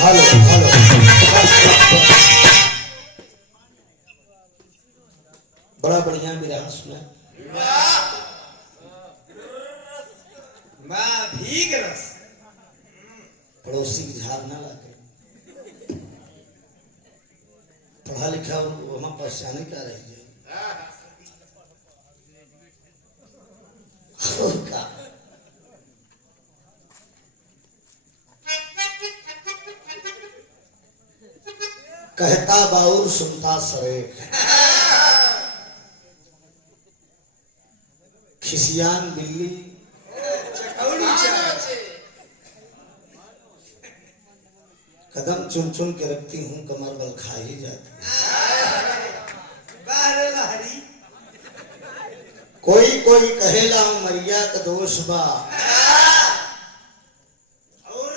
Hello hello बड़ा बढ़िया विराह सुना भीग रस पड़ोसी की झाड़ ना लाके पढ़ा लिखा वहां पहचाने क्या रही है का कहता बाउर सुनता सरेख खिसियान बिल्ली कदम चुन चुन के रखती हूँ कमर बल खा ही जाती कोई कोई कहेला मरिया का दोष बा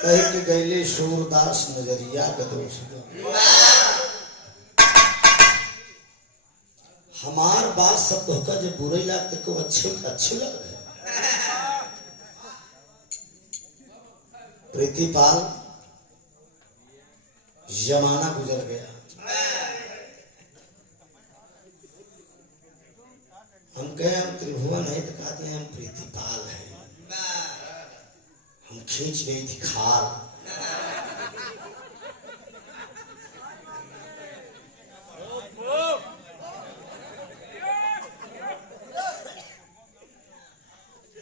कह के गैले सूरदास नजरिया का दोष बा हमार बात सब धोखा जब बुरे लगते को अच्छे अच्छे लग रहे प्रीतिपाल जमाना गुजर गया हम कहे हम त्रिभुवन है तो कहते हैं हम प्रीतिपाल है हम खींच गई थी खाल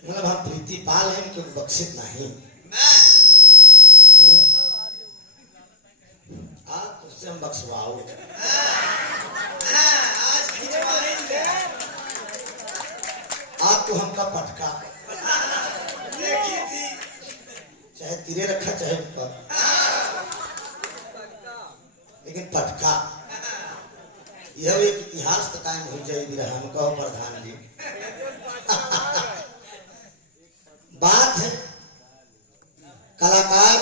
मतलब हम प्रीतिपाल हैं क्योंकि बख्शित नहीं तुझसे हम बख्शवाओ आज तो हमका पटका चाहे तिरे रखा चाहे ऊपर लेकिन पटका यह एक इतिहास का कायम हो जाएगी रहा हम कहो प्रधान जी बात है कलाकार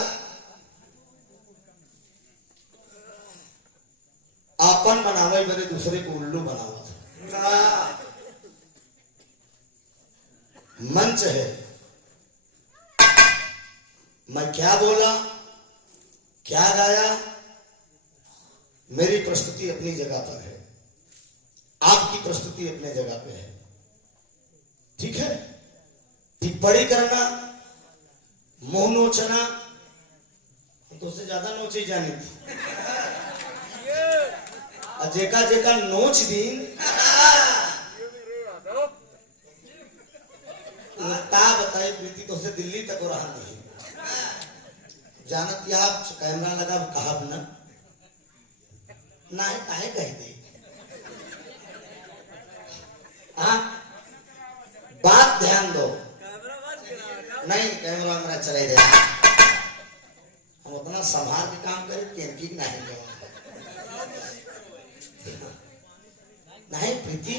आपन बनावे बने दूसरे को उल्लू बनावा मंच है मैं क्या बोला क्या गाया मेरी प्रस्तुति अपनी जगह पर है आपकी प्रस्तुति अपने जगह पे है ठीक है टिप्पणी करना मुंह नोचना तो उससे ज्यादा नोची जानी थी जेका जेका नोच दीन का बताए प्रीति तो से दिल्ली तक रहा नहीं जानत आप कैमरा लगा कहा ना ना है काहे कह दे हाँ बात ध्यान दो नहीं कैमरा मेरा चले गया हम उतना संभाल के काम करें कि नहीं दो नहीं प्रीति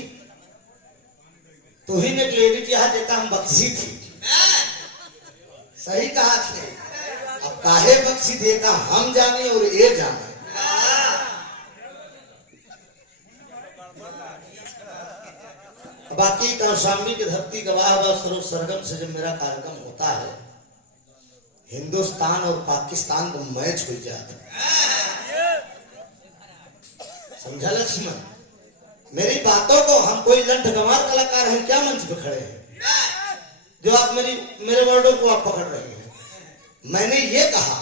तू ही ने लेवी जी हाथ देता हम बख्शी थी सही कहा थे अब काहे बख्शी देगा हम जाने और ये जाने बाकी कौशाम्बी की धरती गवाह व सरोज सरगम से जब मेरा कार्यक्रम होता है हिंदुस्तान और पाकिस्तान को मैच हो जाता समझा लक्ष्मण मेरी बातों को हम कोई लंठ गंवार कलाकार हैं क्या मंच पे खड़े हैं जो आप मेरे वर्डों को आप पकड़ रहे हैं मैंने ये कहा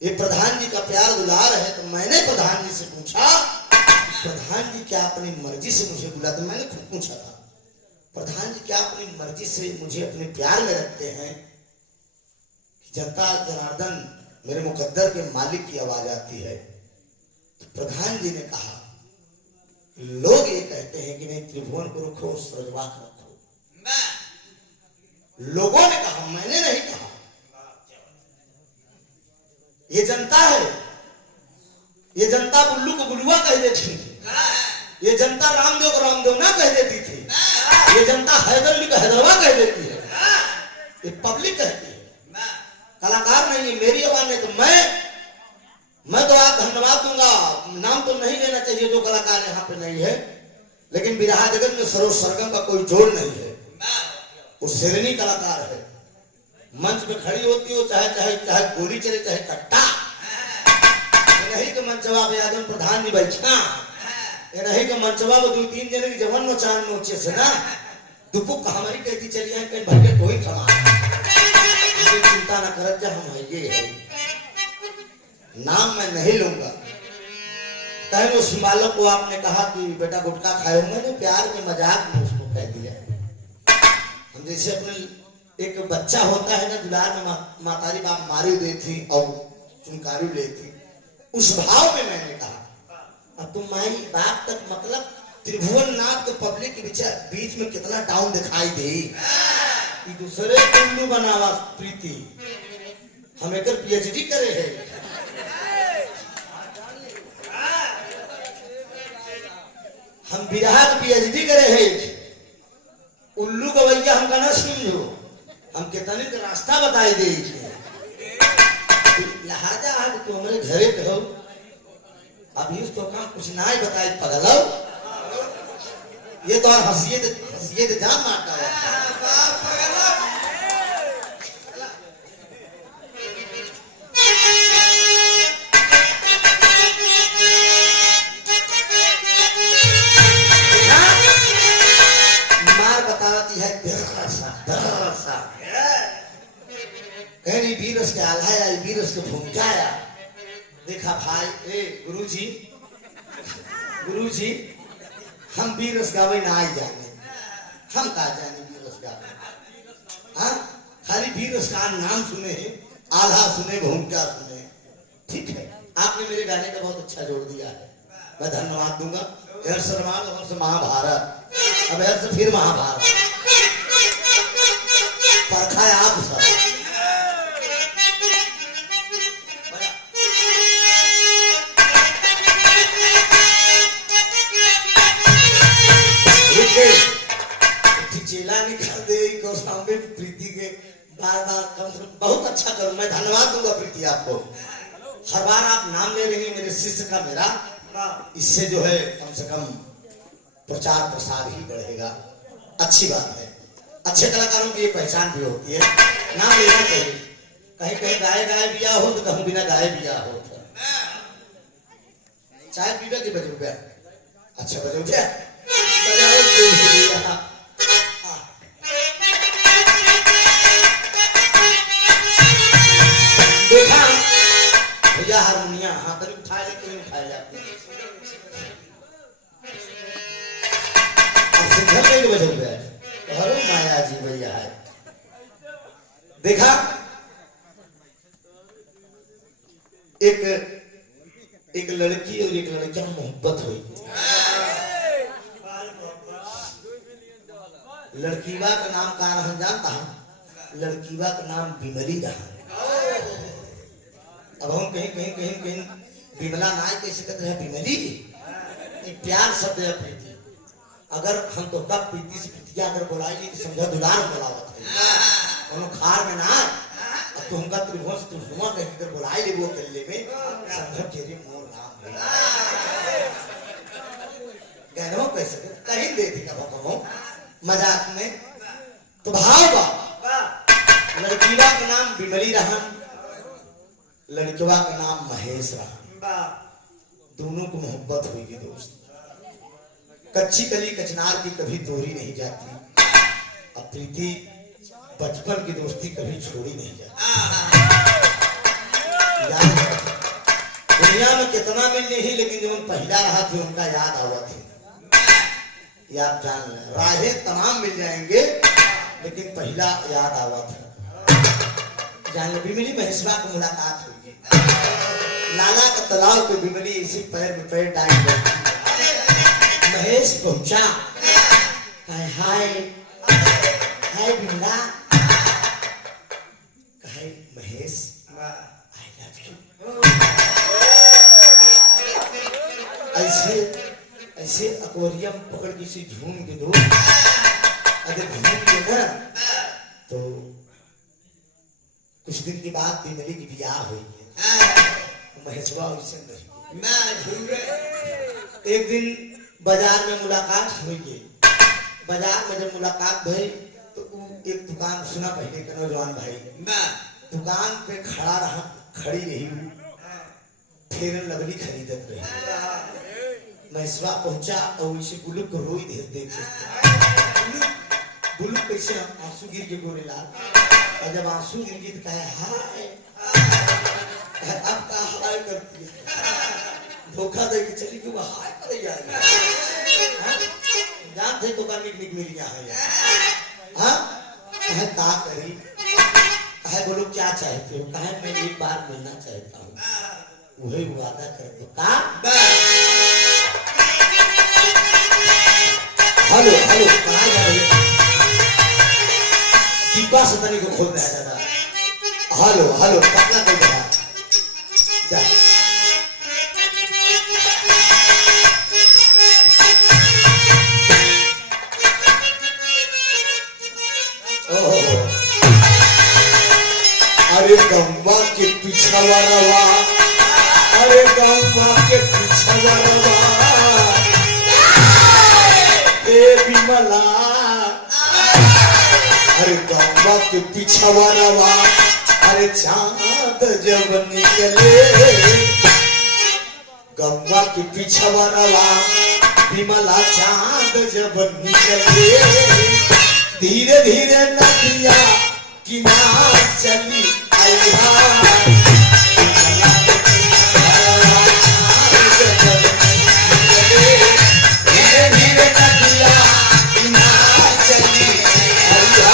ये प्रधान जी का प्यार दुलार है तो मैंने प्रधान जी से पूछा प्रधान जी क्या अपनी मर्जी से मुझे बुलाते मैंने खुद पूछा था प्रधान जी क्या अपनी मर्जी से मुझे अपने प्यार में रखते हैं जनता जनार्दन मेरे मुकद्दर के मालिक की आवाज आती है तो प्रधान जी ने कहा लोग ये कहते हैं कि नहीं त्रिभुवन को रखो सरजवा को रखो लोगों ने कहा मैंने नहीं कहा ये जनता है ये जनता बुल्लू को बुलुआ कह देती थी ये जनता रामदेव को रामदेव ना कह देती थी ये जनता हैदर अली को हैदरवा कह देती है ये पब्लिक कहती है कलाकार नहीं है मेरी आवाज नहीं तो मैं तो आप धन्यवाद दूंगा नाम तो नहीं लेना चाहिए जो कलाकार यहाँ पे नहीं है लेकिन बिरहा जगत में सरोज सरगम का कोई जोड़ नहीं है वो शेरनी कलाकार है मंच पे खड़ी होती हो चाहे चाहे चाहे गोली चले चाहे कट्टा नहीं के मंचवा पे आदम प्रधान जी बैठा ये नहीं के मंचवा पे 2-3 जने की जवन नो चांद नोचे से ना दुपुक हमारी कहती चली है कहीं भर के कोई कमा चिंता न कर जा हम ये है नाम मैं नहीं लूंगा। तब उस बालक को आपने कहा कि बेटा गुटखा खाए हो, मैंने प्यार में मजाक में उसको कह दिया। हम जैसे अपने एक बच्चा होता है ना दुलार में मातारी बाप मारी दे थी और चुनकारी ले थी, उस भाव में मैंने कहा अब तुम माई बाप तक मतलब त्रिभुवन नाथ तो पब्लिक के बीच में कितना डाउन दिखाई दे कि दूसरे कुल्लू बनावा प्रीति हम एक पीएचडी करे है। हम बिरहा के पीएचडी करे है, उल्लू गवैया हमका ना समझो, हम कितने का रास्ता बताई दे लिहाजा आज तुम्हारे घरे कहो अभी उसको काम कुछ ना ही बताए पगलो ये तो हंसिए तो जान मारता है। मार बताती है कहीं वीरस के आलाया वीरस को भूमकाया देखा भाई ए गुरुजी हम वीरस गावे ना आई जाने हम का जाने वीरस गावे हाँ खाली वीरस का नाम सुने आल्हा सुने भूमिका सुने ठीक है। आपने मेरे गाने का बहुत अच्छा जोड़ दिया है, मैं धन्यवाद दूंगा। हर से महाभारत अब हर से फिर महाभारत परखा है आप सब चेला निकाल दे सामने प्रीति के बार कम से कम बहुत अच्छा करूं। मैं धन्यवाद दूंगा प्रीति आपको, हर बार आप नाम ले रही हैं मेरे शिष्य का मेरा, इससे जो है कम से कम प्रचार प्रसार ही बढ़ेगा, अच्छी बात है। अच्छे कलाकारों की ये पहचान भी होती है, नाम लेना चाहिए। कहीं कहीं गाय बिया हो तो कहूं बिना गाय बिया हो। चाय पीवे के बजे रुपया अच्छा बजे उठे देखा भैया हारमोनिया हाँ तरी उठाए लेकिन उठाए जाते अब सिंघल के बजे रुपया हरो माया जी भैया है। देखा एक लड़की और एक लड़का मोहब्बत हुई, लड़कीवा का नाम का रहन जानता हूं, लड़कीवा का नाम बिमली रहा। अब हम कहीं बिमला नाय कैसे कहते हैं बिमली, एक प्यार शब्द है प्रीति। अगर हम तो कब प्रीति से प्रीतिया अगर बुलाएंगे तो समझो दुलार बुलावत है उन्होंने खार में ना अब तो हमका त्रिभुवन से त्रिभुवन कहीं कर बुलाए ले वो कल्ले में समझो तेरे मोर नाम है कहनो कैसे कहीं दे दी का बताओ मजाक में तो भाव लड़कीवा का नाम बिमली रहन, लड़कवा का नाम महेश रहन। दोनों को मोहब्बत हुई दोस्त, कच्ची कली कचनार की कभी दूरी नहीं जाती। अब प्रीति बचपन की दोस्ती कभी छोड़ी नहीं जाती। दुनिया में कितना मिल नहीं लेकिन जब पहला रहा थे उनका याद आवा थे, याद जान लें राहें तमाम मिल जाएंगे लेकिन पहला याद आवा था जान बिमली महेशवा की मुलाकात हुई, लाला का तालाब पे बिमली इसी पैर में पैर डाल महेश पहुंचा, हाय हाय हाय बिमला, हाय महेश आई लव यू। ऐसे एक्वेरियम पकड़ किसी झूम के दो अगर घूम के ना तो कुछ दिन के बाद बिमली की ब्याह हुई है, महेशवा उससे एक दिन बाजार में मुलाकात हुई है। बाजार में जब मुलाकात भई तो एक दुकान सुना पहले के नौजवान भाई दुकान पे खड़ी रही फेरन लवली खरीदत रही। मैं इसवा पहुंचा और इसे गुल्लू को रोई दे गुल्लू कैसे आंसू गिर के गोरे लाल, और जब आंसू गिर गई तो कहे हाय, अब का हाय करती है, धोखा दे के चली क्यों हाय करे यार, जानते तो का निक निक मिल गया है यार। हाँ कहे का करी, कहे बोलो क्या चाहते हो, कहे मैं एक बार मिलना चाहता हूँ, वही वादा कर दो का। हेलो हेलो कहाँ जा रही है, दीपा सतनी को खोल रहा है दादा। हेलो हेलो पतला कर रहा जा। अरे गंगा के पिछवा रवा, अरे गंगा के पिछवा रवा, ए बिमला, अरे गंगा के पिछवा रवा, अरे चांद जब निकले, गंगा के पिछवा रवा, बिमला चांद जब निकले, धीरे धीरे नदिया किनार चली आया, धीरे धीरे नदिया किनार चली आया,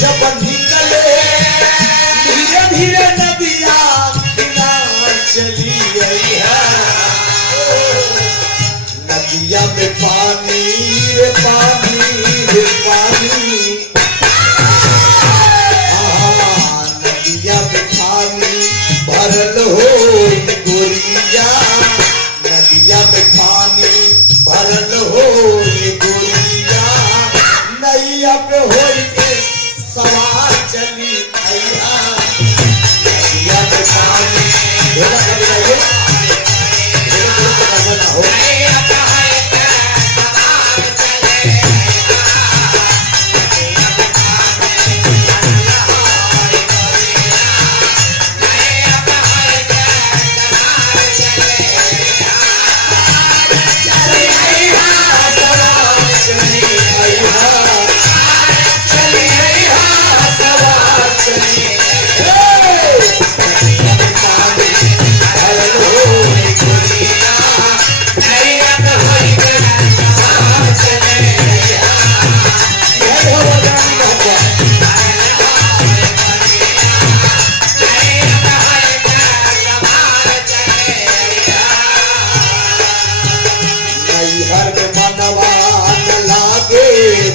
जब निकले, धीरे धीरे नदिया किनार चली आई है, नदिया में पानी रे पानी रे पानी, नदिया में पानी भरल हो गोरिया, नदिया में पानी भरल हो गोरिया, नैया पे हो सवार चली आया, नदिया में पानी ढोला कर जाइए, हो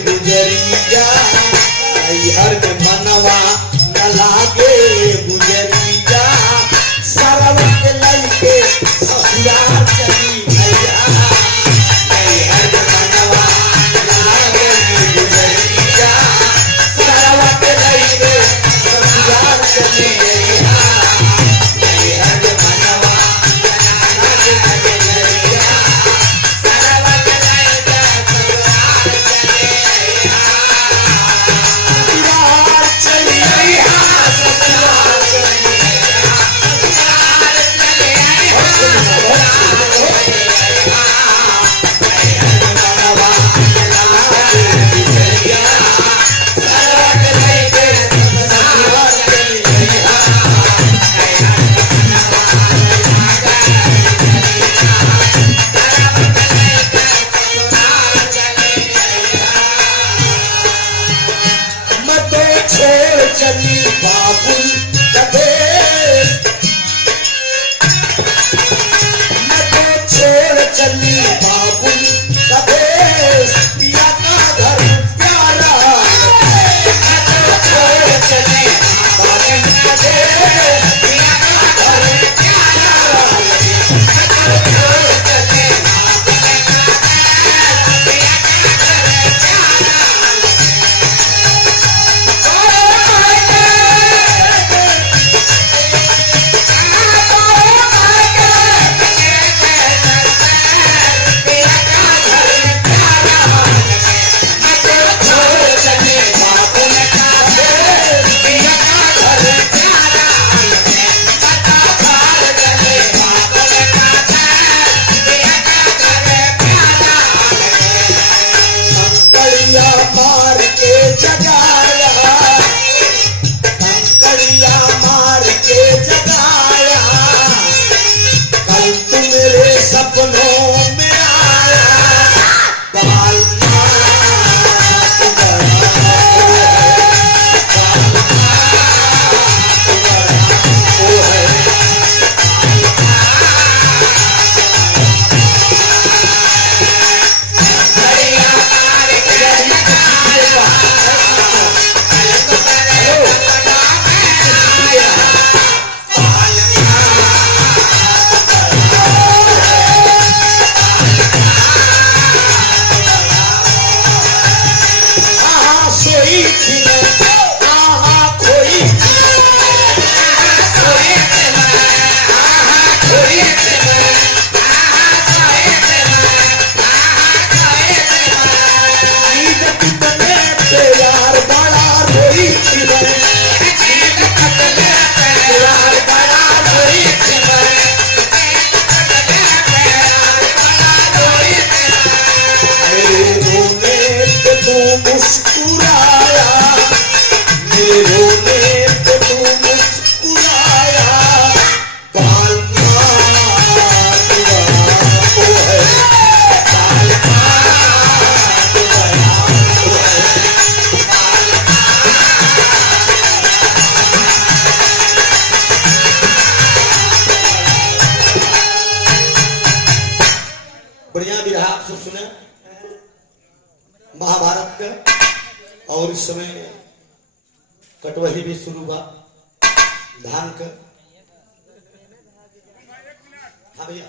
गुजरिया, हर मनवा न लागे गुजरिया, सरवत लइके ससुराल चली भैया, हर मनवा न लागे गुजरिया, सरवत लइके ससुराल चली भैया, हर मनवा न लागे गुजरिया, सरवत लइके ससुराल चली चली बाबुल कदे चली बाबुल का देश पिया का घर प्यारा छोड़ चली बाबुल का देश पिया का घर प्यारा छोड़ चली मार के जगाया कंकड़िया मार के जगाया कल तू मेरे सपनों में आया बाल मुस्कुराया मेरे रोने पे तू मुस्कुराया बाल बढ़िया विरहा आप सब सुने महाभारत का। और इस समय कटवही भी शुरू हुआ धान का। हाँ भैया,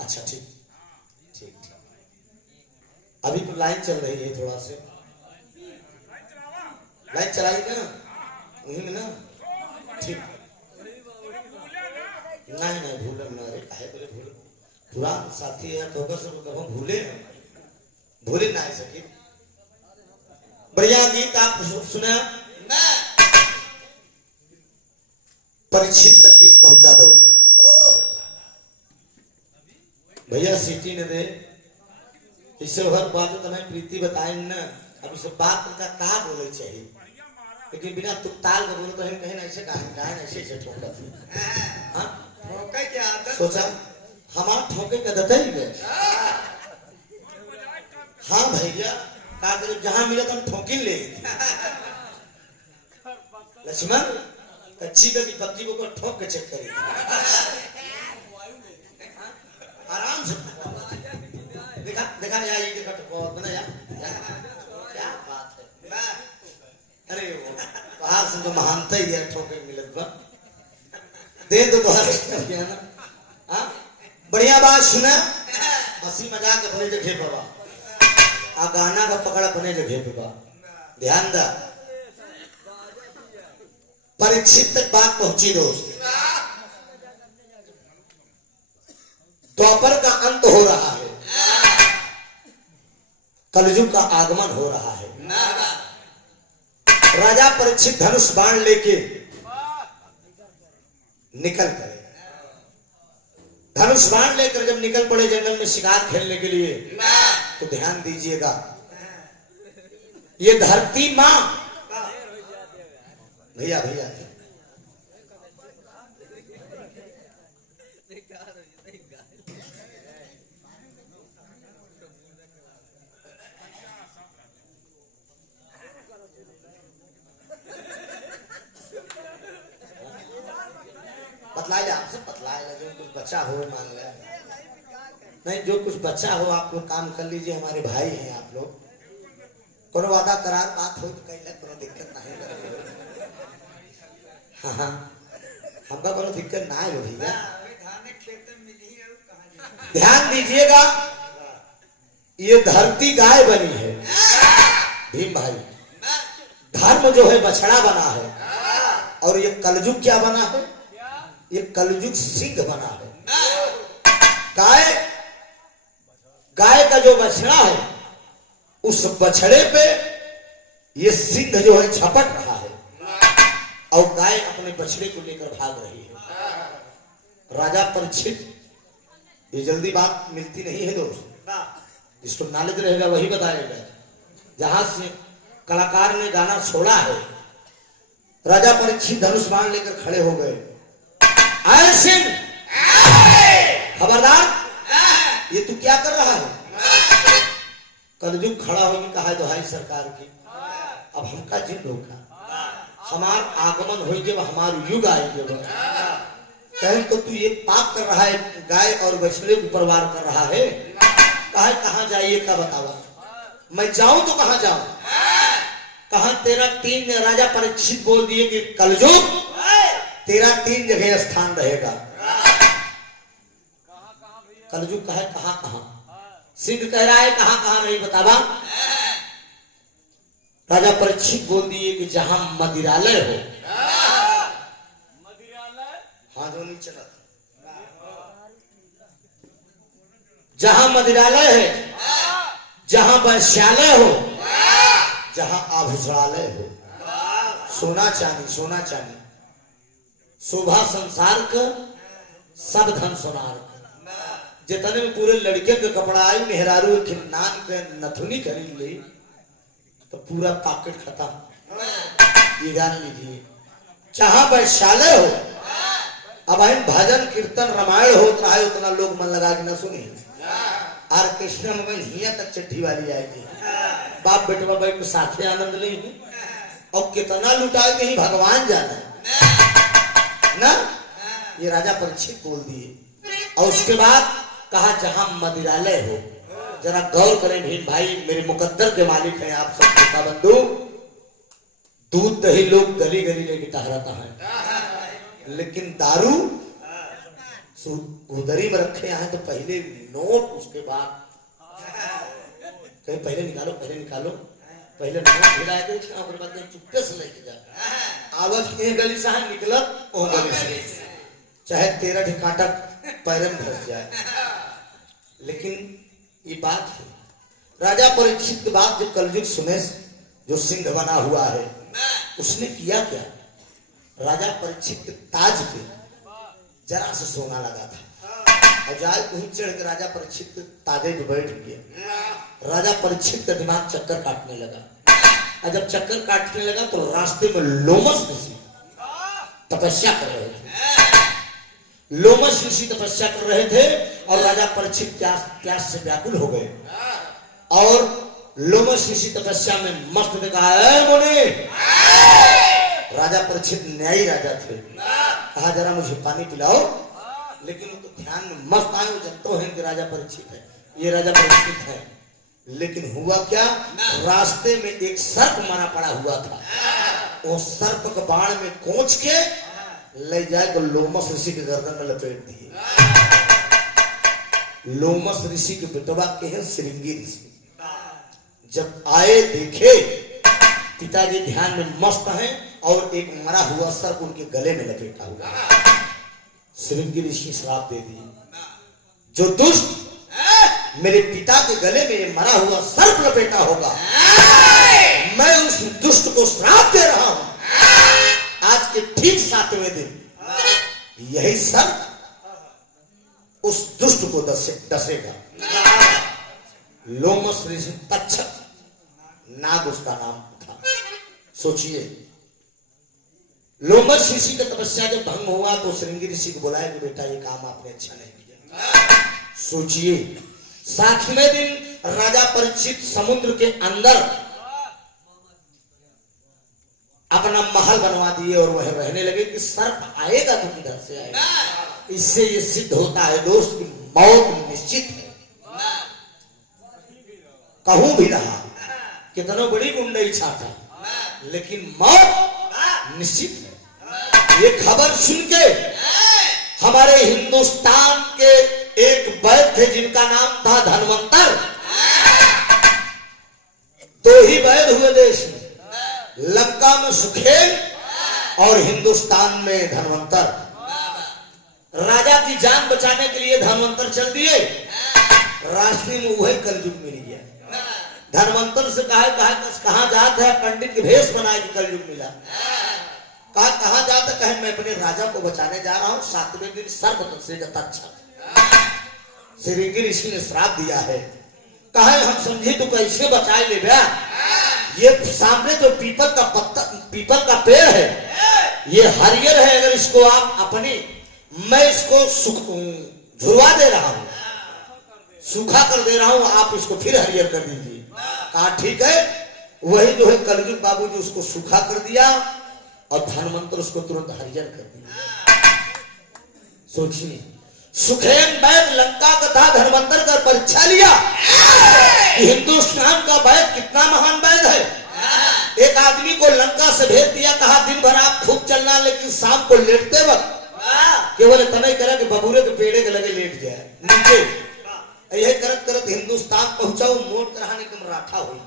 अच्छा ठीक ठीक ठीक। अभी तो लाइन चल रही है, थोड़ा से लाइन चलाई ना वहीं में ना, ठीक। नहीं नहीं भूल ना, अरे काहे बोले भूल, पुरान साथी है तो कब भूले भूले ना सके। बढ़िया गीत आप सुना, परीक्षित तक गीत पहुंचा दो भैया, सीटी ने दे इससे हर बात तो नहीं प्रीति बताए ना। अब इस बात का कहा बोले चाहिए, लेकिन बिना तुम ताल का बोले तो हम कहीं ऐसे गाएं ऐसे ऐसे ठोकर। हाँ ठोके की आदत, सोचा हमारा ठोके का आदत है। हाँ भैया, जहां मिला तो हम ठोकिन ले। लक्ष्मण कच्ची की पत्ती को ठोक के चेक करें आराम से। देखा देखा यार, ये देखा तो बहुत बना यार, क्या बात है। अरे वो बाहर से तो महानता ही है, ठोके मिलत बा दे दो बाहर ना। हाँ बढ़िया बात सुना, हंसी मजाक अपने जगह पर बा, आ गाना का पकड़ अपने जगह पे बा, ध्यान दा। परीक्षित तक बात पहुंची दोस्त। द्वापर का अंत हो रहा है, कलयुग का आगमन हो रहा है। राजा परीक्षित धनुष बाण लेके निकल पड़े। धनुष बाण लेकर जब निकल पड़े जंगल में शिकार खेलने के लिए, तो ध्यान दीजिएगा, ये धरती मां भैया भैया बतलाया आपसे, बतलाया जो कुछ बचा हो मान लिया, नहीं जो कुछ बचा हो आप लोग काम कर लीजिए, हमारे भाई हैं आप लोग, कोनो वादा करार बात हो तो कहीं कोनो दिक्कत नहीं है। हाँ हाँ हमका कोनो दिक्कत ना है भैया, ध्यान दीजिएगा ये धरती गाय बनी है भीम भाई, धर्म जो है बछड़ा बना है, और ये कलयुग क्या बना है, ये कलयुग सिंह बना है। गाय का जो बछड़ा है उस बछड़े पे ये सिंह जो है झपट रहा है, और गाय अपने बछड़े को लेकर भाग रही है। राजा परीक्षित, ये जल्दी बात मिलती नहीं है दोस्त, जिसको नॉलेज रहेगा वही बताएगा। जहां से कलाकार ने गाना छोड़ा है, राजा परीक्षित धनुष बाण लेकर खड़े हो गए। आय सिंह खबरदार, ये तू क्या कर रहा है? कलयुग खड़ा होगी, कहा दुहाई सरकार की, अब हमका जिन रोका, हमार आगमन हो जब हमार युग आएंगे, कहें तो तू ये पाप कर रहा है, गाय और बछड़े को परवार कर रहा है, कहाँ जाइए का बतावा, मैं जाऊं तो कहां जाऊं? कहा तेरा 3 राजा परीक्षित बोल दिए कि कलयुग तेरा 3 जगह स्थान रहेगा। कलयुग कहे कहां कहां, सिंह कह रहा है कहां कहां नहीं बतावा। राजा परीक्षित बोल दिए कि जहां मदिरालय हो, हाँ जो नहीं चला, जहां मदिरालय है, जहां वैश्यालय हो, जहां आभूषणालय हो, सोना चांदी शोभा संसार का सब धन सोनार का, जितने में पूरे लड़के के कपड़ा आई, मेहरारू खिन्नान के नथुनी खरीद ली तो पूरा पॉकेट खत्म। ये जान लीजिए, जहां वैश्यालय हो, अब भजन कीर्तन रामायण होता है, उतना लोग मन लगा के न सुने। ऑर्केस्ट्रा में हिया तक चिट्ठी वाली आएगी, बाप बेटवा भाई को साथे आनंद लेंगे, और कितना लुटाए नहीं भगवान जाना ना। ये राजा परीक्षित बोल दिए, और उसके बाद कहा जहां मदिरालय हो। जरा गौर करें भीम भाई, मेरे मुकद्दर के मालिक हैं आप सब श्रोता बंधु, दूध दही लोग गली गली लेके टहराता है, लेकिन दारू उधरी में रखे हैं तो पहले नोट, उसके बाद कहीं पहले निकालो पहले नोट भिड़ा के चुपके से लेके जा, आवाज एक गली से निकला वो गली से, चाहे 13 कांटा पैर में धस जाए। लेकिन ये बात है, राजा परीक्षित के बाद जब कलयुग सुने जो सिंह बना हुआ है, उसने किया क्या? राजा परीक्षित के ताज पे जरा से सोना लगा था, और जाल कहीं चढ़ के राजा परीक्षित ताजे पे बैठ गया। राजा परीक्षित का दिमाग चक्कर काटने लगा, और जब चक्कर काटने लगा तो रास्ते में लोमस ऋषि तपस्या कर रहे थे। लोमस ऋषि तपस्या कर रहे थे और राजा परीक्षित प्यास से व्याकुल हो गए, और लोमस ऋषि तपस्या में मस्त ने कहा, मुनि। राजा परीक्षित न्यायी राजा थे, कहा जरा मुझे पानी पिलाओ, लेकिन वो तो ध्यान में मस्त आए, वो जानते हैं कि राजा परीक्षित है, ये राजा परीक्षित है। लेकिन हुआ क्या, रास्ते में एक सर्प मरा पड़ा हुआ था, वो सर्प के बाण में कोच के ले जाए तो लोमस ऋषि के गर्दन में लपेट दिए। लोमस ऋषि के बेटवा के हैं श्रृंगी ऋषि, जब आए देखे पिताजी ध्यान में मस्त हैं, और एक मरा हुआ सर्प उनके गले में लपेटा हुआ। श्रृंगी ऋषि श्राप दे दिए, जो दुष्ट मेरे पिता के गले में मरा हुआ सर्प लपेटा होगा, मैं उस दुष्ट को श्राप दे रहा हूं। आज के ठीक 7वें दिन यही सर्प उस दुष्ट को डसेगा। लोमस ऋषि तक्षक नाग उसका नाम था। सोचिए, लोमस ऋषि का तपस्या जब भंग हुआ तो श्रृंगी ऋषि को बुलाया कि बेटा ये काम आपने अच्छा नहीं किया। सोचिए, 7वें दिन राजा परीक्षित समुद्र के अंदर अपना महल बनवा दिए और वह रहने लगे कि सर्प आएगा तो किधर से आएगा। इससे ये सिद्ध होता है दोस्त की मौत निश्चित है। कहूं भी रहा कितना बड़ी गुंडई छाता, लेकिन मौत निश्चित है। ये खबर सुन के हमारे हिंदुस्तान के एक वैद्य थे जिनका नाम था धनवंतर। दो ही वैद्य हुए देश में, लंका में सुखेल और हिंदुस्तान में धनवंतर। राजा की जान बचाने के लिए धनवंतर चल दिए, रास्ते में वही कलयुग मिल गया। धनवंतर से कहा जात है, पंडित के भेष बनाए कि कलयुग मिला। कहा जाता, कहे मैं अपने राजा को बचाने जा रहा हूं, 7वें दिन सर्प से श्रृंगी ऋषि ने श्राप दिया है। कहे हम समझे तो कैसे बचाए ले गया। ये सामने जो पीपल का पेड़ है, ये हरियर है, अगर इसको आप अपनी, मैं इसको झुलवा दे रहा हूं, सूखा कर दे रहा हूं, आप इसको फिर हरियर कर दीजिए। कहा ठीक है। वही जो है कलयुग बाबू जी उसको सूखा कर दिया और धनवंतर उसको तुरंत हरियर कर दिया। सोचिए, सुखेन वैद्य लंका का था, धनवंतर का परीक्षा लिया। हिंदुस्तान का वैद्य कितना महान वैद्य है। एक आदमी को लंका से भेज दिया, कहा दिन भर आप खूब चलना, लेकिन शाम को लेटते वक्त केवल इतना ही करा कि बबूरे के पेड़े के लगे लेट जाए नीचे। यही करत करत हिंदुस्तान पहुंचा, मोट कराने के मराठा हो गया।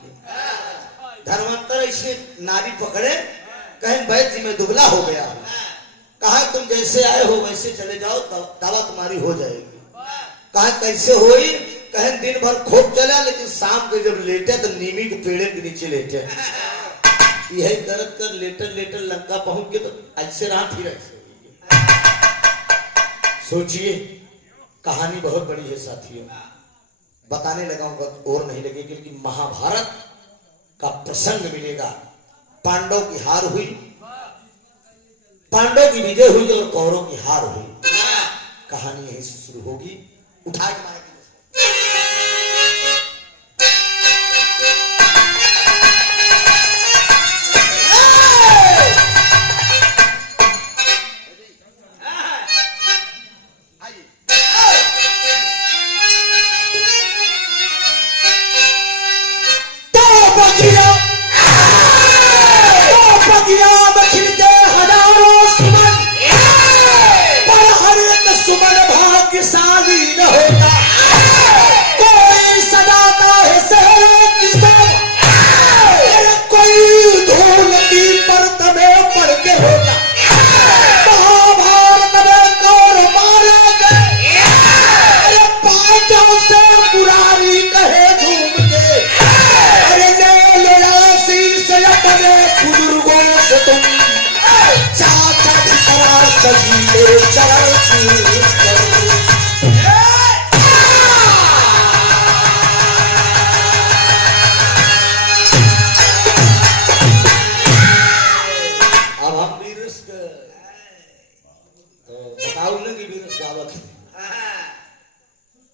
धनवंतर इसे नारी पकड़े, कहीं वैद्य जी में दुबला हो गया। कहा तुम जैसे आए हो वैसे चले जाओ, दवा तुम्हारी हो जाएगी। कहा कैसे हुई। कहे दिन भर खूब चला, लेकिन शाम को जब लेटे तो नीमी के पेड़े के नीचे लेटे। यही करत कर लेटर लेटर लंका पहुंच के तो ऐसे रात ही रहे। सोचिए, कहानी बहुत बड़ी है साथियों, बताने लगा और नहीं लगेगी, लेकिन महाभारत का प्रसंग मिलेगा। पांडव की हार हुई, पांडव की विजय हुई और कौरव की हार हुई। कहानी यहीं से शुरू होगी। उठा के मारेगी।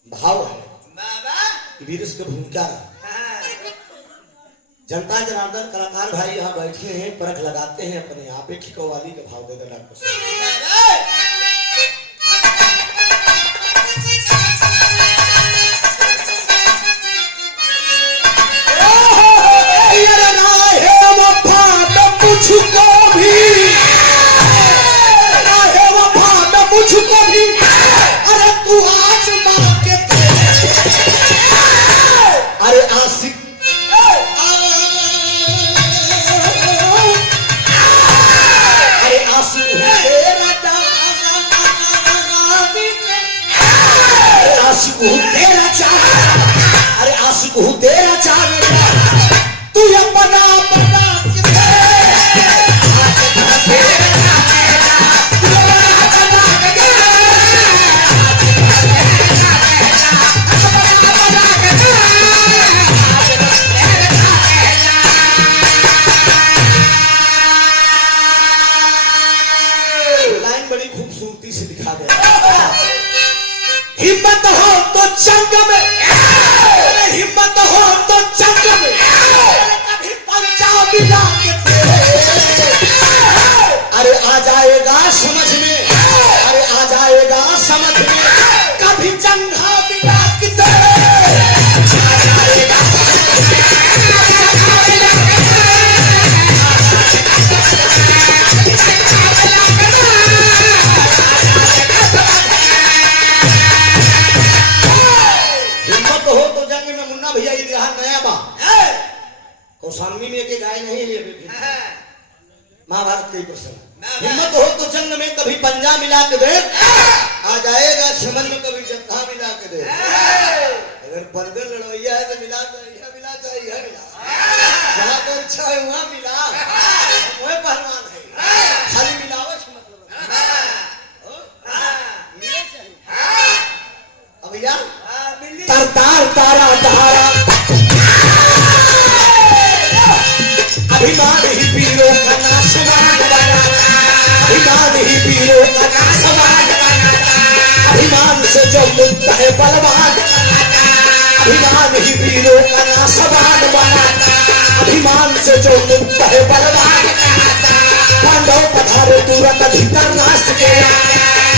भाव है वीर की भूमिका है। जनता जनार्दन कलाकार भाई यहाँ बैठे हैं, परख लगाते हैं अपने आप। एक ही कव्वाली का भाव दे देना। मुझको भी अरे तू आज मां के अरे आशिक अरे आशिक तेरा चाह अरे आशिक हूँ तेरा चाह तू अपना अपना हिम्मत हो तो जंग में हिम्मत हो तो जंग में कभी पंजाबी लाके अरे आ जाएगा समझ में अरे आ जाएगा भी महाभारत का ही प्रसंग। हिम्मत हो तो जंग में कभी पंजा मिला के दे, आ जाएगा समन में कभी जत्था मिला के दे। अगर पर्दे लड़वैया है तो मिला मिला जहाँ तो अच्छा है वहाँ मिला, वह पहलवान है, खाली मिलावट मतलब भैया तरतार तारा धारा अभिमान ही वीरों का नाशवान बनाता, अभिमान ही वीरों का नाशवान बनाता, अभिमान से जो मुक्त है बलवान, अभिमान ही वीरों का नाशवान बनाता, अभिमान से जो मुक्त है बलवान। पांडव पधारे तुरंत धृतराष्ट्र के आगे,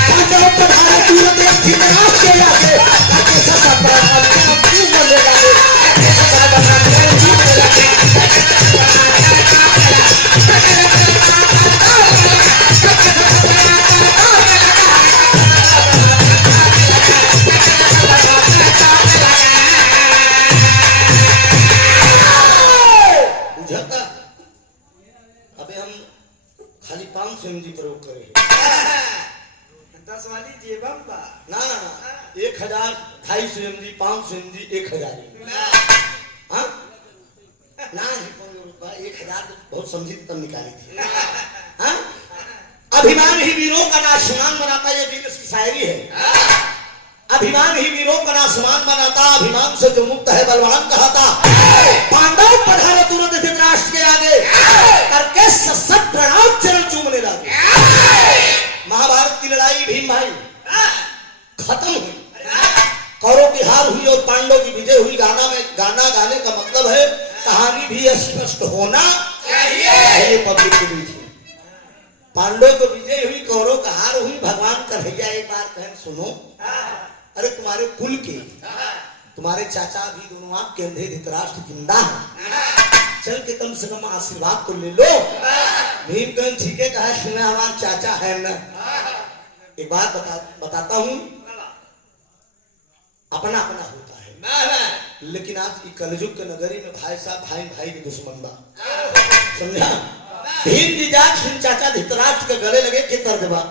पांडव पधारे तुरंत धृतराष्ट्र के आगे, अबे हम खाली 500 mg प्रयोग करें 10 वाली जेबम बा ना 1000 250 mg 500 mg 1000 हाँ ना 1000 बहुत समझी तब निकाली थी हाँ। अभिमान ही वीरों का नाशवान बनाता, ये गीत की शायरी है। अभिमान ही वीरों का नाशवान बनाता, अभिमान से जो मुक्त है बलवान कहता। पांडव पधारे तुरंत धृतराष्ट्र के आगे, करके सशक्त प्रणाम चरण चूमने लगे। महाभारत की लड़ाई भीम भाई खत्म हुई, कौरव की हार हुई और पांडव की विजय हुई। गाना गाने का मतलब है कहानी भी स्पष्ट होना चाहिए पब्लिक के बीच में। पांडव को विजय हुई, कौरव का हार हुई। भगवान कन्हैया एक बार कहें सुनो, अरे तुम्हारे कुल के तुम्हारे चाचा भी दोनों आप कंधे धृतराष्ट्र जिंदा है, चल के कम से कम आशीर्वाद तो ले लो। भीम कहें ठीक है, कहा सुना हमारा चाचा है न। एक बात बताता हूं, अपना अपना होता है, लेकिन आज की कलयुग के नगरी में भाई साहब भाई भाई की दुश्मन बा, समझा। भीम जी जाट सिंह चाचा धृतराष्ट्र के गले लगे के तर्जबा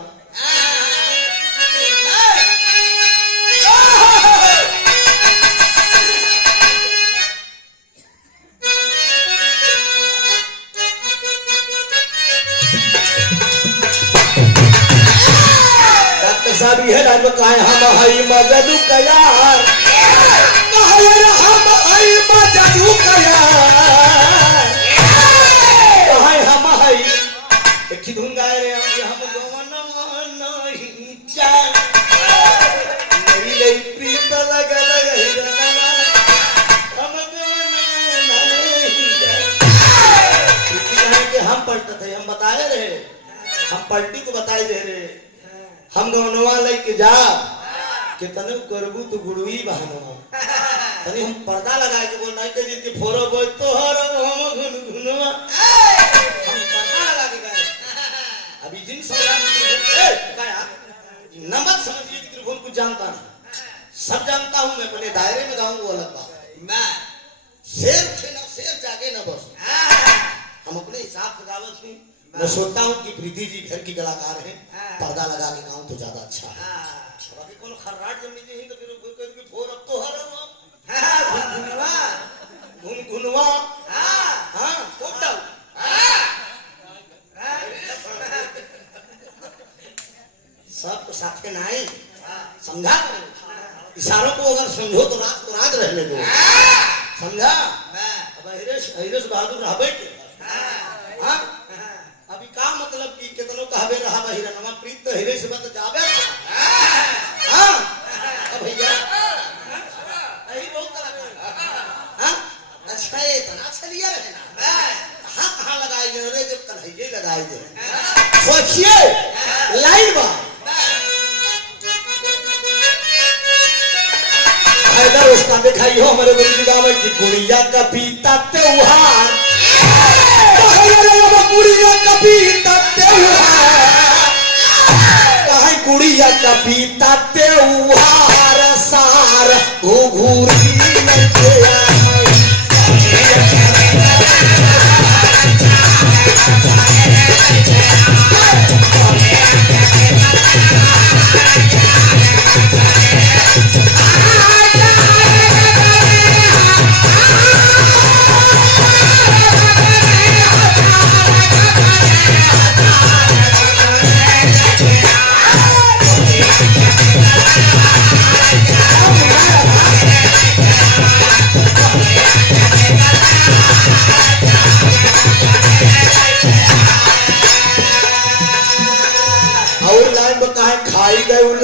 सारी है राम काहे हम हई मजदू कयार, काहे हम हई मजदू कयार, काहे हम हई एक ही धुन गाए रे हम गवनवा नहीं जा मेरी लई प्रीत लग लग हिरनवा हम गवनवा नहीं जा। कहे कि हम पलटत है, हम बताए रहे, हम पलटी को बताए दे रहे, हम गवनवा लेके जा कि तने करबू तो गुड़वी बहनवा तने हम पर्दा लगाए के बोल नहीं के जी के फोरो बोल तो हर हम घुनवा हम पर्दा लगा के गए। अभी जिन नमक समझिए कि त्रिभुवन कुछ जानता नहीं, सब जानता हूं मैं, अपने दायरे में गाऊं वो अलग बात। मैं शेर उठे ना शेर जागे ना, बस हम अपने हिसाब से गावत हूं। मैं सोचता हूँ कि प्रीति जी घर की कलाकार हैं, पर्दा लगा के गाऊं तो ज्यादा अच्छा है। बाकी कोनो खर्राट जब मिले ही तो फिर कोई फोर अब तो हर घुनघुनवा हाँ कोटा सब साथे नहीं समझा। इशारों को अगर समझो तो रात को रात रहने दो, समझा। अब हिरेश बहादुर रहबे के हाँ अभी का मतलब कि कितनों कहबे रहा हिरनवा प्रीत तो हिरे से मत जाबे हां भैया यही बहुत कलाकार हां। अच्छा ये तना चलिए रहना कहां लगाए गए रे, जब कन्हैया लगाए गए सोचिए लाइन बा इधर उसका दिखाई हो हमारे गुरु जी गाँव की गुड़िया का पीता त्योहार, गुड़िया का पीता त्योहार, कहीं गुड़िया का पीता त्योहार सार घूरी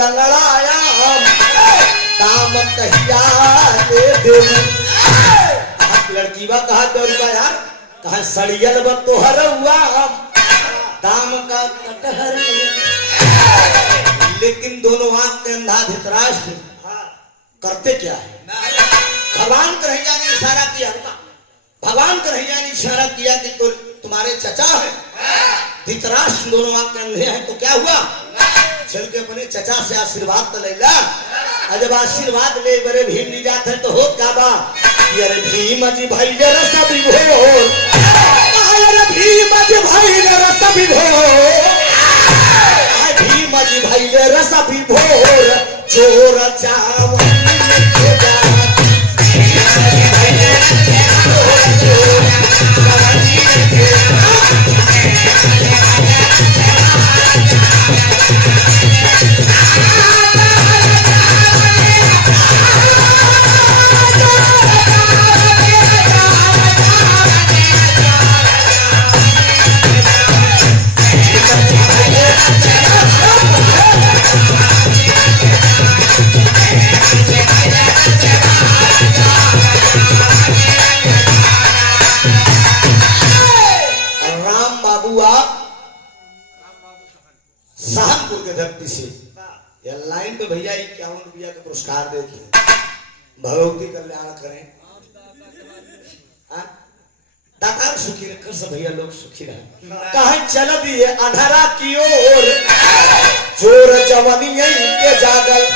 लंगड़ाया दाम कहिया ले देऊ लड़की बा कहा दौड़ का यार कहा सड़ियल ब तोहर हुआ दाम का कटहर लेकिन दोनों आंख के अंधा धृतराष्ट्र करते क्या है भगवान कन्हैया ने इशारा किया भगवान कन्हैया ने इशारा किया कि तो तुम्हारे चचा है धृतराष्ट्र दोनों आंख के अंधे हैं तो क्या हुआ चल के अपने चचा से आशीर्वाद तो ले ला और जब आशीर्वाद ले बड़े भीम नहीं जाते तो हो क्या बा अरे भीम जी भाई जरा सब विभोर अरे भीम जी भाई जरा सब विभोर भीम जी भाई जरा सब विभोर चोर चावल के जात सहारनपुर के धरती से या लाइन पे भैया 51 रुपया का पुरस्कार देते हैं भगवती कल्याण करें दातार सुखी रखकर सब भैया लोग सुखी रहे कहीं चल दिए अंधारा की ओर जोर जवानी के जागल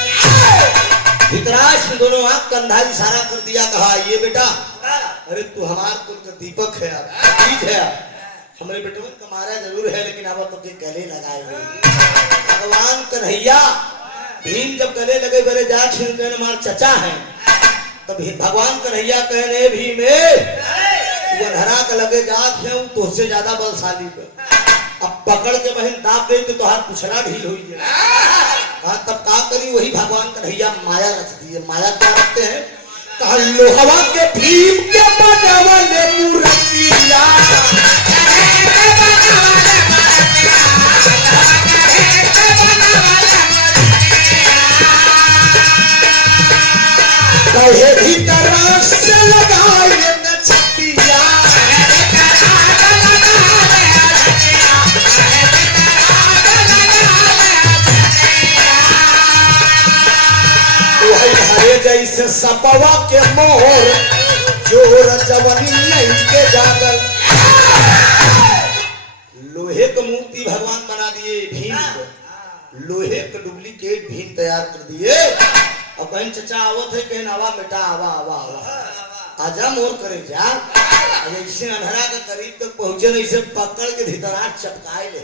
धृतराष्ट्र दोनों आंख कंधा इशारा कर दिया कहा ये बेटा अरे तू हमार कुल का दीपक है ठीक है हमारे बेटवन का मारा जरूर है लेकिन अब तो के गले लगाए हुए भगवान कन्हैया भीम जब गले लगे बड़े जा छिड़के हमारे चचा हैं तब भगवान कन्हैया कहने भीम अंधरा का लगे जात है तो उससे ज्यादा बलशाली पे अब पकड़ के बहन दाब दे तो हाथ पुछड़ा ढील हुई है तब का करी वही भगवान कन्हैया माया रच दी है माया क्या रखते हैं कहा लोहवा के भीम के बनवले मूर्तिया कहे भीतर से लगाए न छतिया हरे जैसे सपवा के मोर जोर जवनी नहीं के जागल लोहे का मूर्ति भगवान बना दिए भीम को लोहे का डुप्लीकेट भीम तैयार कर दिए अब बहन चचा आवत है कहन आवा बेटा आवा आवा आवा आजा मोर करे जा ऐसे अंधरा के करीब तक पहुंचे नहीं से पकड़ के धृतराष्ट्र चपकाए ले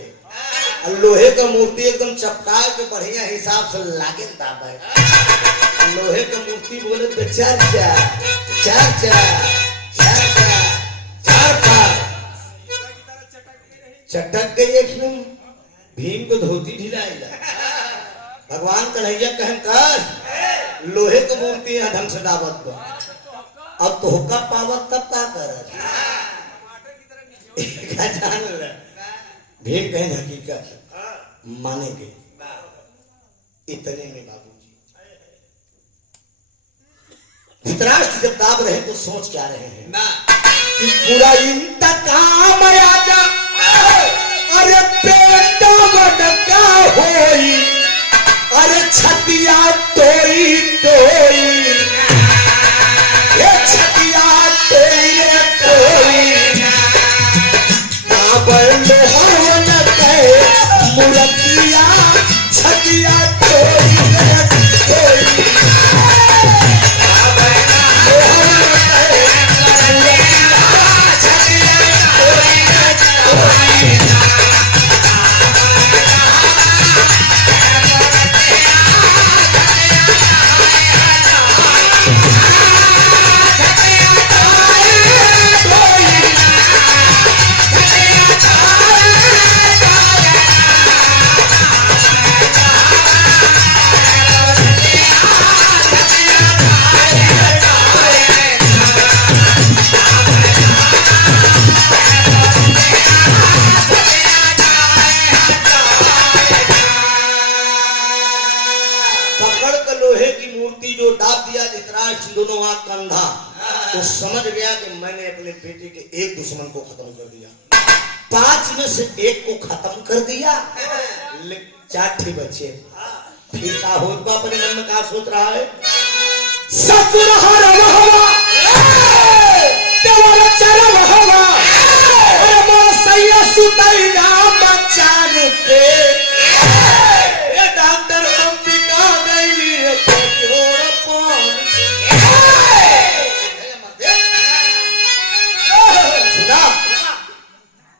और लोहे का मूर्ति एकदम चपका के बढ़िया हिसाब से लागे दाबे लोहे का मूर्ति बोले तो चार चार चार चार चार चार चार चटक गई एकदम भीम को धोती ढिलाई भगवान कन्हैया कहन कर लोहे की मूर्ति यहाँ ढंग से दावत दो अब तो होका पावत तब का कर जान रहा भीम कहें हकीकत मानेंगे इतने में बाबूजी धृतराष्ट्र जब दाब रहे तो सोच क्या रहे हैं ना कि पूरा इंतकाम आजा अरे बेटा बड़का होई अरे छतिया तोई तोई ये छतिया तोई तोई काबर लोहन के मुरतिया छतिया तोई तोई काबर लोहन के मुरतिया छतिया तोई तोई तो समझ गया कि मैंने अपने बेटे के एक दुश्मन को खत्म कर दिया, 5 में से 1 को खत्म कर दिया, लेकिन 4 ठे बचे। फिर का होगा, अपने मन में क्या सोच रहा है? ससुर हर वहवा देवर चर वहवा, अरे मोर सैया सुतई नाम बचान पे, ये डॉक्टर अंबिका गईली जोड़ पान। सुना,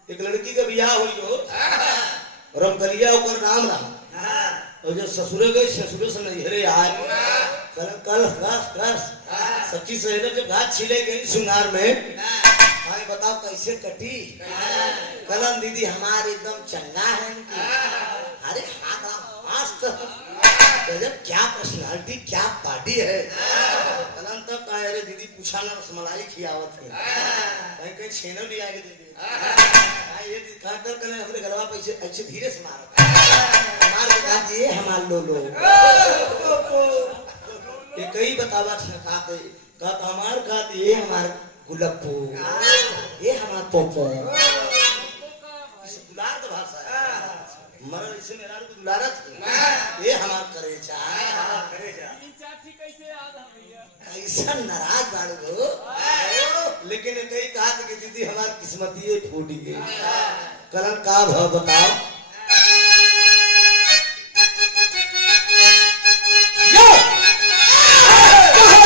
एक लड़की का बियाह हुई हो, रमकलिया ओकर नाम रहा, और जो ससुरे गए ससुरे से नैहरे आए, कल कस सच्ची सहेली जब घाट छिले गई सुनार में, भाई बताओ कैसे कटी? कलन दीदी हमारी एकदम चंगा है इनकी। अरे हाँ मस्त, गजब, क्या पर्सनालिटी, क्या पार्टी है। कलन तब कहा, अरे दीदी पूछा ना रसमलाई खियावत है, कहीं कहीं छेनो नहीं आएगी दीदी। ये कहकर कल अपने गलवा पे अच्छे धीरे से मारो, मार के कहा ये हमार लो ये कई बतावा कहते कहता हमार कहते ये हमार गुलप्पू, ये हमार पोपो, इसे दुलार तो भाषा है, मगर इसे मेरा को दुलारत ये हमार करेजा कैसा नाराज बाड़ू हो। लेकिन कई कहा कि दीदी हमार किस्मती फूट गई। कलन का भाव बताओ?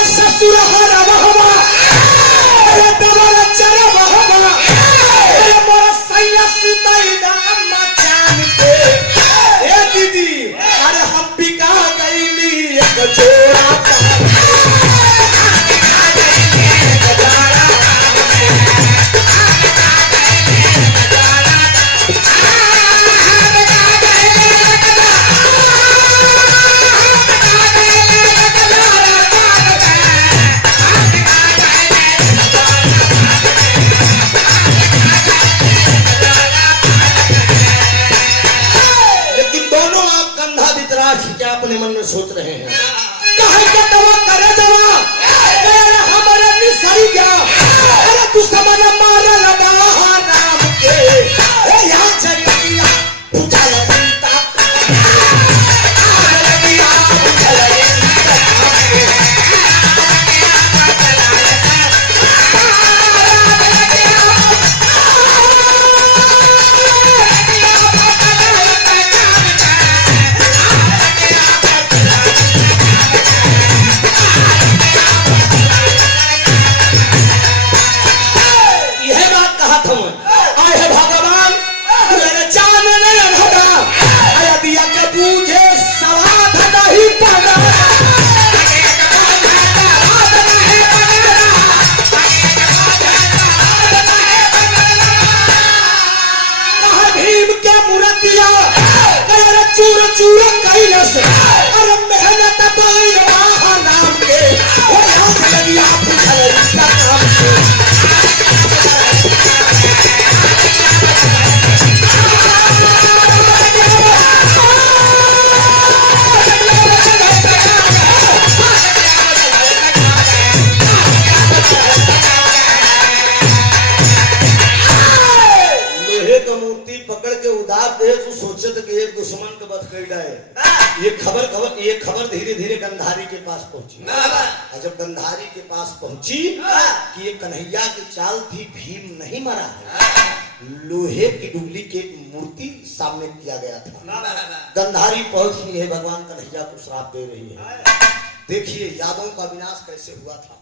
ससुर हर वहवा अरे देवर चर वहवा, अरे मोर सैया सुतई नाम बचान पे, ए दीदी अरे हम बिका गईली एक जोड़ा पान। क्या अपने मन में सोच रहे हैं? कहे के दवा करे दवा, अरे हमारे निसरी गया, अरे दुश्मन मारल बाहर राम के, ए यहाँ चलिया पूछा लगता, चलिया पूछा लगता, चूर कैलस, अरे मेहनत बाई बाहर नाम के, ओ यहाँ चलिया पूछा लगता काम से। पकड़ के उदार दे तो सोचत कि एक दुश्मन के बद कई डाए। ये खबर धीरे धीरे गंधारी के पास पहुंची, और जब गंधारी के पास पहुंची कि ये कन्हैया की चाल थी, भीम नहीं मरा है, लोहे की डुप्लीकेट मूर्ति सामने किया गया था। गंधारी पहुंच रही है, भगवान कन्हैया को श्राप दे रही है। देखिए यादवों का विनाश कैसे हुआ था।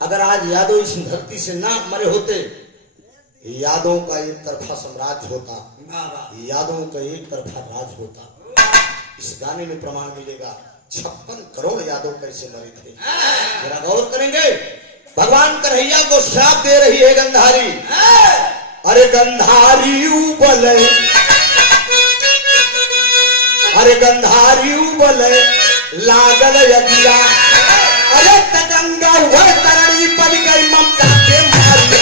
अगर आज यादव इस धरती से ना मरे होते, यादवों का एक तरफा साम्राज्य होता, यादवों का एक तरफा राज होता। इस गाने में प्रमाण मिलेगा 56 करोड़ यादव कैसे मरे थे। जरा गौर करेंगे, भगवान कन्हैया को श्राप दे रही है गंधारी। अरे गंधारी उबल, अरे गंधारी उबल लागल यदिया, अरे तगंगा हुआ तरणी पड़ गई ममता के मारी,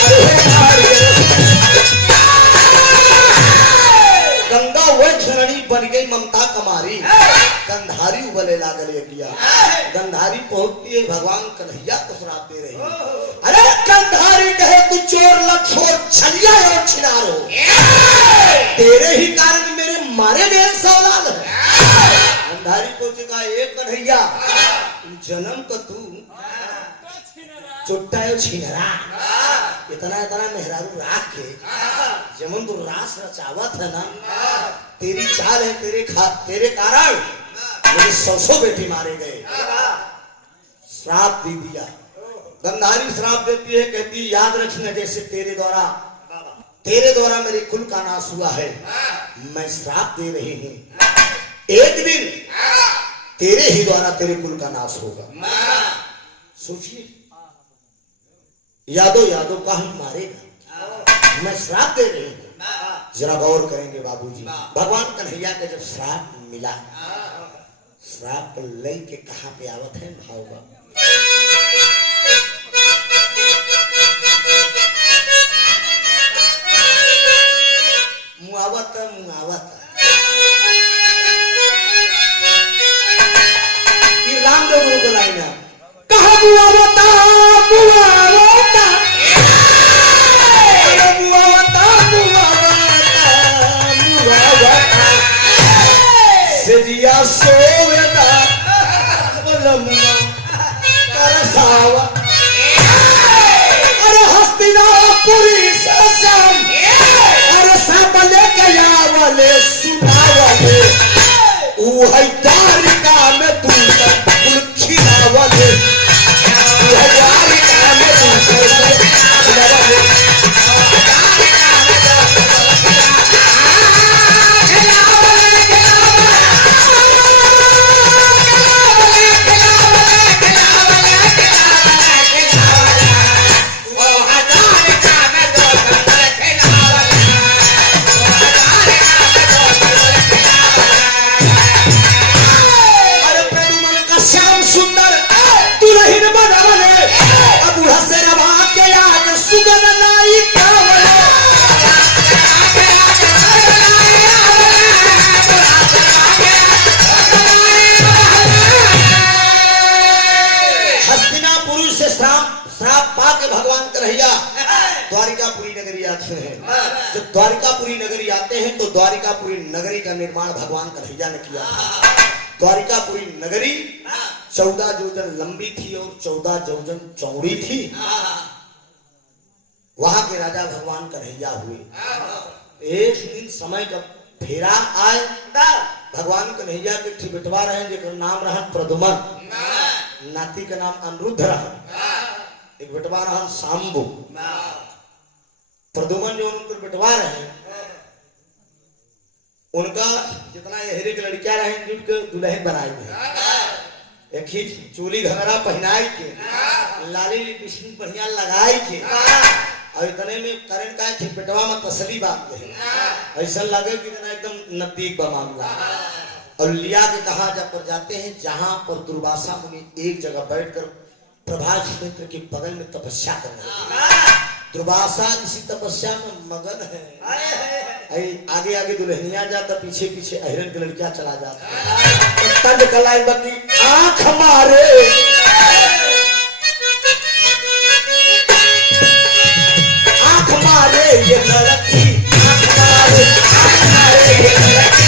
गंगा हुए क्षणी बन गई ममता कमारी, गंधारी उबले लागल ये किया। गंधारी पहुंचती है भगवान कन्हैया को श्राप दे रही है। अरे गंधारी कहे तू चोर लखोर छलिया और छिनारो, तेरे ही कारण मेरे मारे गए सौलाद है। गंधारी पहुंचेगा एक कन्हैया जन्म को तू चुट्टा छीनरा इतना इतना मेहरारू राख के जमन तू रास रचावत है ना, तेरी चाल है, तेरे कारण मेरे 100 बेटी मारे गए। श्राप दे दिया। गंधारी श्राप देती है, कहती याद रखना जैसे तेरे द्वारा मेरे कुल का नाश हुआ है, मैं श्राप दे रही हूं, एक दिन तेरे ही द्वारा तेरे कुल का नाश होगा। सोचिए यादो का हम मारेगा, मैं श्राप दे रही हूं। जरा गौर करेंगे बाबूजी, भगवान कन्हैया का जब श्राप मिला, श्राप लई के कहां पे आवत है भाव का। मुआवत ये रामदेव गुरु को लाइन है, कहा मुआवता सेजिया सोवेदा बोलमुआ करसावा। अरे हस्तिनापुरी ससम अरे साबले गया वाले सुनावले ऊ है द्वारिका में तू खिलावले, ऊ है द्वारिका में तू खिलावले। द्वारिकापुरी नगरी आते हैं। जब द्वारिकापुरी नगरी आते हैं तो द्वारिकापुरी नगरी का निर्माण भगवान कन्हैया ने किया था। द्वारिकापुरी नगरी 14 जोजन लंबी थी और 14 जोजन चौड़ी थी। वहां के राजा भगवान कन्हैया हुए। एक दिन समय का फेरा आए, भगवान कन्हैया के ठिबटवा रहे जिनका नाम रहा प्रदुमन, नाती का नाम अनिरुद्ध रहा, एक बेटवा रहा शाम्बू। प्रदुमन जो उनको बेटवा रहे उनका जितना यहरे की लड़कियां रहे जिनके दुल्हन बनाई गए, एक ही चोली घगरा पहनाई के, लाली लिपस्टिक बढ़िया लगाई के, और इतने में करण का बेटवा में तसली बात है, ऐसा लगे कि एकदम नजदीक बा मामला। और लिया के कहा जब पर जाते हैं जहां पर दुर्वासा मुनि एक जगह बैठकर प्रभास क्षेत्र के बगल में तपस्या करने। दुर्वासा इसी तपस्या में मगन है। आगे आगे दुल्हनिया जाता, पीछे पीछे अहिरन की लड़कियां चला जाता। तंड कलाई बंदी आंख मारे, आंख मारे ये लड़की, आंख मारे, आंख मारे ये लड़की,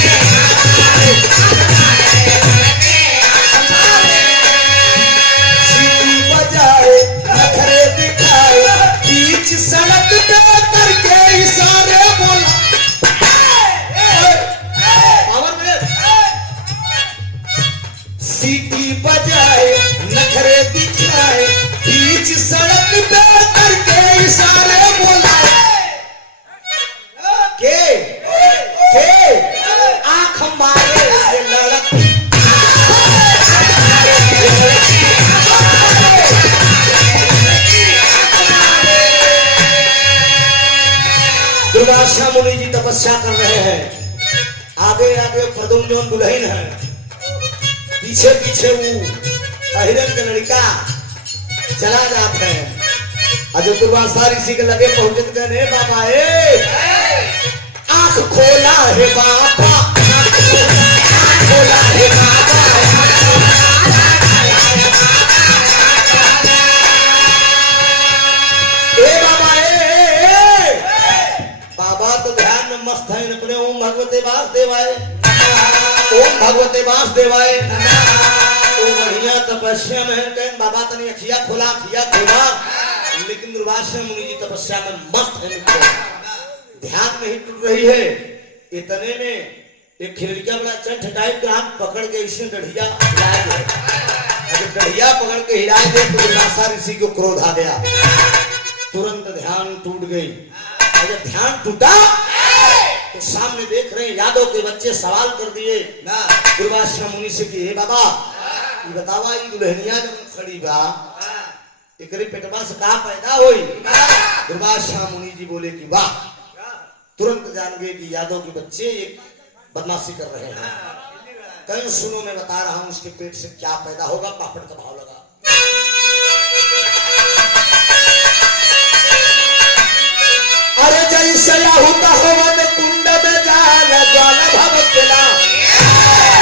सड़क पे करके इशारे बोला, सीटी बजाए नखरे दिखाए, बीच सड़क पे करके इशारे बोला, के आंख मारे ये लड़की, दुर्वासा मुनि जी तपस्या कर रहे हैं। आगे आगे प्रदुम्न दुल्हन है, पीछे पीछे वो अहिरन का लड़का चला जाते हैं। और जो दुर्वासा ऋषि के लगे पहुंचे तो कहने बाबा आंख खोला है बाबा, तो ध्यान में मस्त है अपने ओम भगवते वासुदेवाय, ओम भगवते वासुदेवाय। तो बढ़िया तपस्या में कहें बाबा तनी अखिया खोला, लेकिन दुर्वासा मुनि जी तपस्या में मस्त है मित्रों, ध्यान नहीं टूट रही है। इतने में एक खिलड़िया बड़ा चंठ टाइप का हाथ पकड़ के इसे डढ़िया हिलाए दे, जब डढ़िया पकड़ के हिलाए दे तो दुर्वासा ऋषि को क्रोध आ गया, तुरंत ध्यान टूट गई। और जब ध्यान टूटा तो सामने देख रहे हैं यादव के बच्चे सवाल कर दिए दुर्वासा मुनि से कि हे बाबा ये बतावा ये दुल्हनिया जब खड़ी बा एकरे पेटवा से कहा पैदा हुई। दुर्वासा मुनि जी बोले कि वाह, तुरंत जान गए कि यादव के बच्चे एक बदमाशी कर रहे हैं। कहीं सुनो मैं बता रहा हूं उसके पेट से क्या पैदा होगा। पापड़ का भाव लगा। अरे जैसे होता हवन कुंड में जाल ज्वाल भवकेला,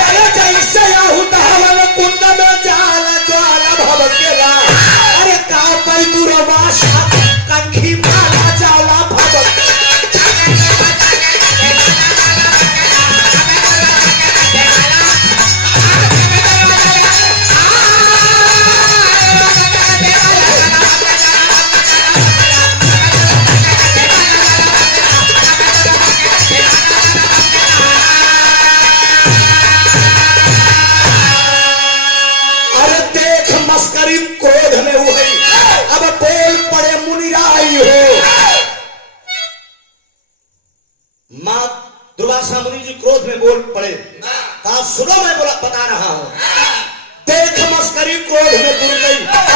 अरे जैसे होता हवन कुंड में जाल ज्वाल भवकेला, अरे का पै दुर्वासा कंखी माला जाला भवकेला। क्रोध में हुई अब बोल पड़े मुनिराई हो। मां दुर्वासा मुनि जी क्रोध में बोल पड़े, कहा सुनो मैं बोला बता रहा हूं। देख मस्करी क्रोध में गिर गई।